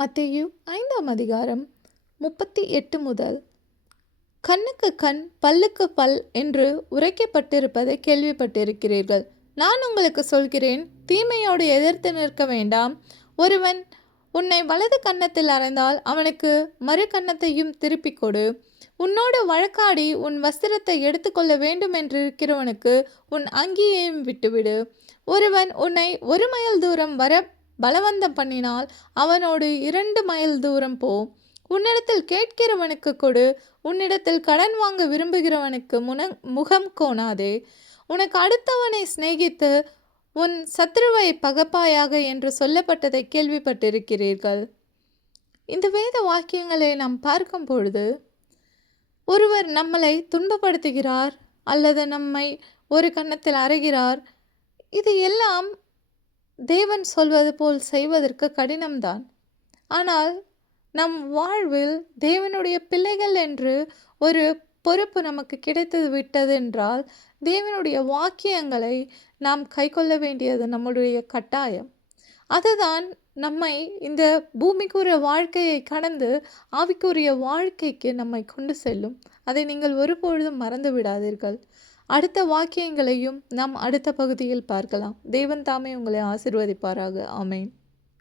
மத்தேயு ஐந்தாம் அதிகாரம் முப்பத்தி எட்டு முதல். கண்ணுக்கு கண் பல்லுக்கு பல் என்று உரைக்கப்பட்டிருப்பதை கேள்விப்பட்டிருக்கிறீர்கள். நான் உங்களுக்கு சொல்கிறேன் தீமையோடு எதிர்த்து நிற்க வேண்டாம். ஒருவன் உன்னை வலது கன்னத்தில் அறைந்தால் அவனுக்கு மறு கன்னத்தையும் திருப்பிக் கொடு. உன்னோடு வழக்காடி உன் வஸ்திரத்தை எடுத்துக்கொள்ள வேண்டும் என்று இருக்கிறவனுக்கு உன் அங்கியையும் விட்டுவிடு. ஒருவன் உன்னை ஒரு மைல் தூரம் வர பலவந்தம் பண்ணினால் அவனோடு இரண்டு மைல் தூரம் போ. உன்னிடத்தில் கேட்கிறவனுக்கு கொடு. உன்னிடத்தில் கடன் வாங்க விரும்புகிறவனுக்கு முன முகம் கோணாதே. உனக்கு அடுத்தவனை சிநேகித்து உன் சத்ருவை பகப்பாயாக என்று சொல்லப்பட்டதை கேள்விப்பட்டிருக்கிறீர்கள். இந்த வேத வாக்கியங்களை நாம் பார்க்கும் பொழுது ஒருவர் நம்மளை துன்பப்படுத்துகிறார் அல்லது நம்மை ஒரு கன்னத்தில் அறைகிறார். இது எல்லாம் தேவன் சொல்வது போல் செய்வதற்கு கடினம்தான். ஆனால் நம் வாழ்வில் தேவனுடைய பிள்ளைகள் என்று ஒரு பொறுப்பு நமக்கு கிடைத்து விட்டது என்றால் தேவனுடைய வாக்கியங்களை நாம் கைக்கொள்ள வேண்டியது நம்முடைய கட்டாயம். அதுதான் நம்மை இந்த பூமிக்குரிய வாழ்க்கையை கடந்து ஆவிக்குரிய வாழ்க்கைக்கு நம்மை கொண்டு செல்லும். அதை நீங்கள் ஒருபொழுதும் மறந்து விடாதீர்கள் அடுத்த வாக்கியங்களையும் நாம் அடுத்த பகுதியில் பார்க்கலாம். தேவன் தாமே உங்களை ஆசிர்வதிப்பாராக. ஆமேன்.